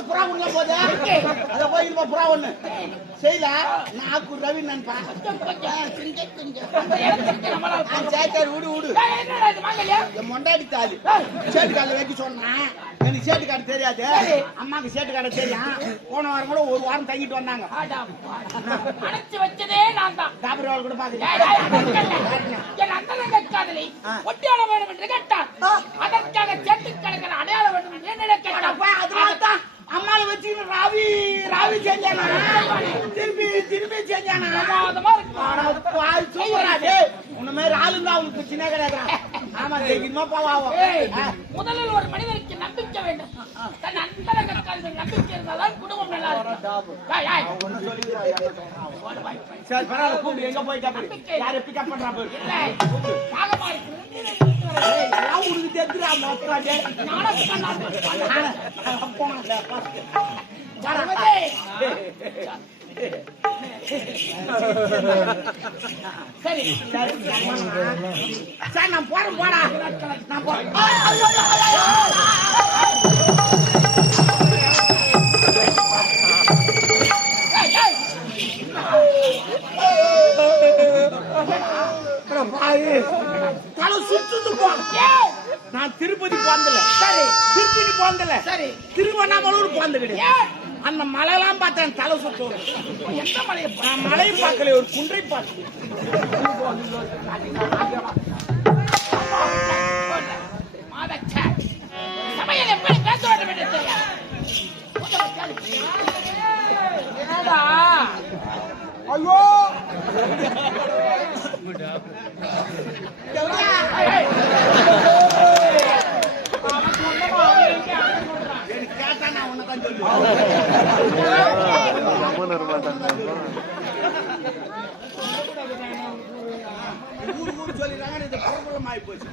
ஒண்ணு புறா கொடுக்க போதே அத போய் புறா ஒண்ணு செய்யல நாக்கு ரவி நண்பா மொண்டாடி தாலி சேட்டு கால வைக்க சொன்னேன் எனக்கு சேட்டு கார்டு தெரியாது அம்மாக்கு சேட்டு கார்டு தெரியும் போன வாரம் கூட ஒரு வாரம் தங்கிட்டு வந்தாங்க வச்சதே நான் தான் டாபர் கூட பாக்குறேன் ஒட்டியான வேண்டும் என்று கேட்டான் அதற்காக சேட்டு கணக்கில் அடையாளம் வேண்டும் என்று நினைக்கிறேன் அதனால்தான் அம்மாவை வச்சு ராவி ராவி செஞ்சானா திரும்பி திரும்பி செஞ்சானா சூப்பராது உன்ன மாதிரி ஆளுந்தா அவனுக்கு பிரச்சனை கிடையாது ஆமா தெரியுமா பாவாவும் முதலில் ஒரு மனிதனுக்கு நம்பிக்கை வேண்டும் தன் அந்தரங்க நம்பிக்கை இருந்தால்தான் குடும்பம் நல்லா இருக்கும் சரி பரவாயில்ல கூப்பிடு எங்க போயிட்டா யாரு பிக்கப் பண்றா போய் உனக்கு தெரிஞ்சுடா மொத்தம் சரி சார் நான் போறேன் போடா நான் போறேன் தலை சுத்துது போ நான் திருப்பதி போந்தல சரி திருப்பதி போந்தல சரி திருவண்ணாமலூர் போந்த கிடையாது அந்த மலையெல்லாம் பார்த்தேன் தலை சுத்தும் எந்த மலையை நான் மலையை பார்க்கல ஒரு குன்றை பார்த்தேன் சமையல் எப்படி பேச வேண்டும் என்று ஐயோ கேட்டா நான் உனதான் சொல்லுவேன் ஊரு சொல்லிடுறாங்க இது பிரபலம் ஆகி போச்சு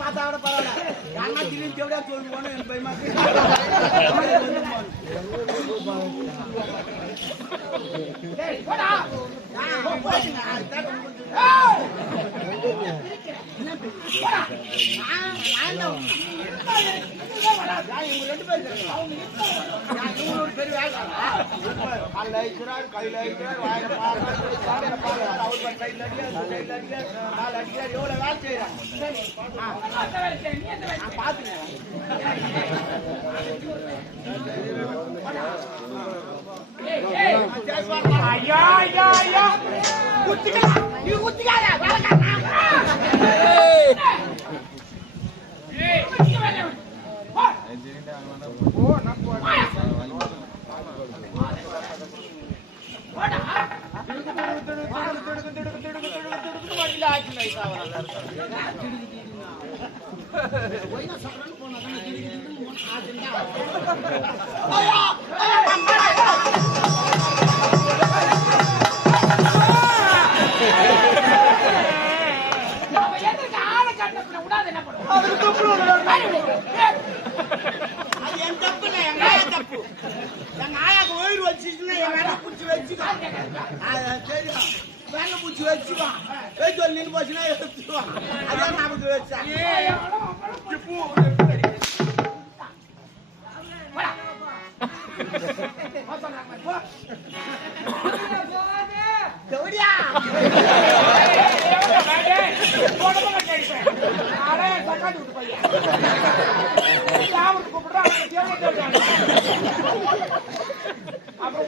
பார்த்தா விட பரவாயில்ல அண்ணா திரும்பி தேவையா சொல்லுவோன்னு எனக்கு பயமா ஐயா ஐயா ஐயா குத்திக்கலாம் நீ குத்திக்காத வேலைக்காரனா அப்புறம்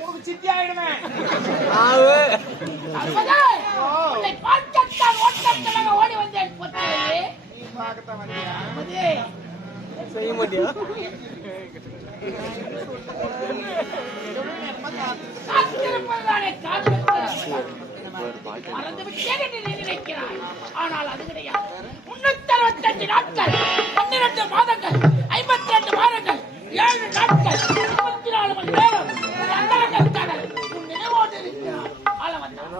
உனக்கு சித்தி ஆயிடுவேன் ஓடி வந்தேன் செய்ய மாட்டியா ஆனால் அது கிடையாது 365 நாட்கள் 12 மாதங்கள் 52 வாரங்கள் 7 நாட்கள் 24 மணி நேரம் உன் நினைவோடு இருக்கிறார் ஆள வந்தான்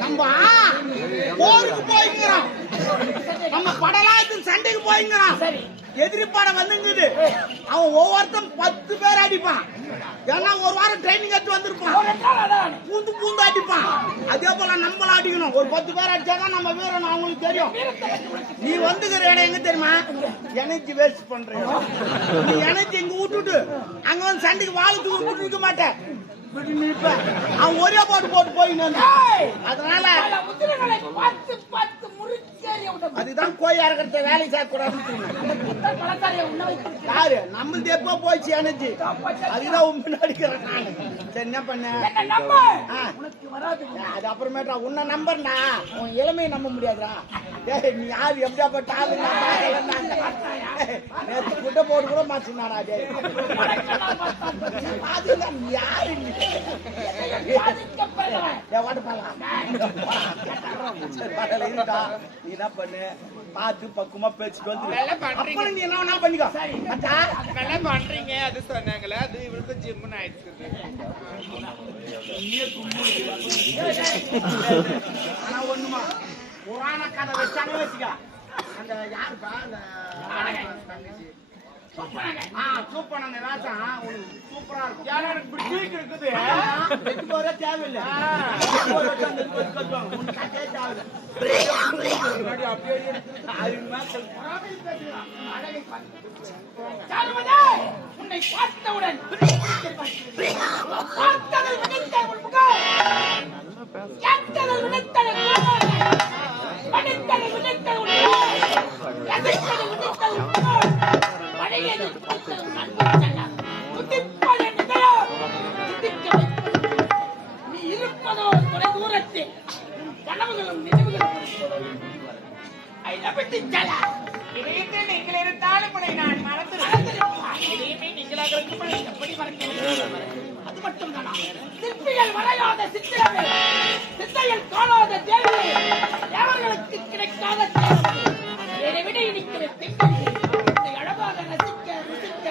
நம்ம போருக்கு போய்ங்கிறான். நம்ம படலாம் சண்டைக்கு போய்ங்கிறான். சரி. எதிரி படம் வந்துங்குது. அவன் ஒவ்வொருத்தன் 10 பேர் அடிப்பான். ஏன்னா ஒரு வாரம் ட்ரைனிங் எடுத்து வந்திருப்பான். பூந்து பூந்து அடிப்பான். அதே போல நம்மள அடிக்கணும். ஒரு 10 பேர் அடிச்சாதான் நம்ம வீரன் அவங்களுக்கு தெரியும். நீ வந்துக்கிற இடம் எங்க தெரியுமா? எனர்ஜி வேஸ்ட் பண்ற. நீ எனர்ஜி இங்க விட்டுட்டு அங்க வந்து சண்டைக்கு வாழத்துக்கு விட்டு இருக்க மாட்டேன். அவன் ஒரே போட்டு போயின்னு. அதனால அதுதான் கோயா இருக்கிறத வேலை செய்யக்கூடாதுன்னு யாரு நம்மளுக்கு எப்போ போயிடுச்சு எனர்ஜி. அதுதான் முன்னாடிக்கிறேன் நானு. சரி என்ன பண்ண அது அப்புறமேட்டா உன்னை நம்பர்னா உன் இளமையை நம்ப முடியாதுடா. நீ யாரு எப்படியாப்பட்ட ஆளு நேற்று குட்டை போட்டு கூட மாற்றினாடா. அதுதான் யாரு நீ என்ன பண்ணு பார்த்து பக்குவமா பேச்சுட்டு வந்து நீ என்ன பண்ணிக்கோ. பண்றீங்க அது சொன்னாங்களே அது இவருக்கு ஜிம்னு ஆயிடுச்சு. ஆனா ஒண்ணுமா புராண கதை வச்சாங்க வச்சுக்க. அந்த யாருப்பா சூப்பராங்க வேஷம் உனக்கு சூப்பரா இருக்கும். எனக்கு இப்படி தூக்கி இருக்குது போற தேவையில்லை. உன்னை பார்த்தவுடன் நீ இருப்பதோ தொலை தூரத்தில் கனவுகளும் நினைவுகளும் நீங்கள் இருந்தாலும் நான் அது மட்டும் தானா சிற்பிகள் வரையாத சித்திரமே சித்தையில் காணாத தேவை தேவர்களுக்கு கிடைக்காத தேவை விட இனிக்கிற பெண்கள் அழகாக ரசிக்க ருசிக்க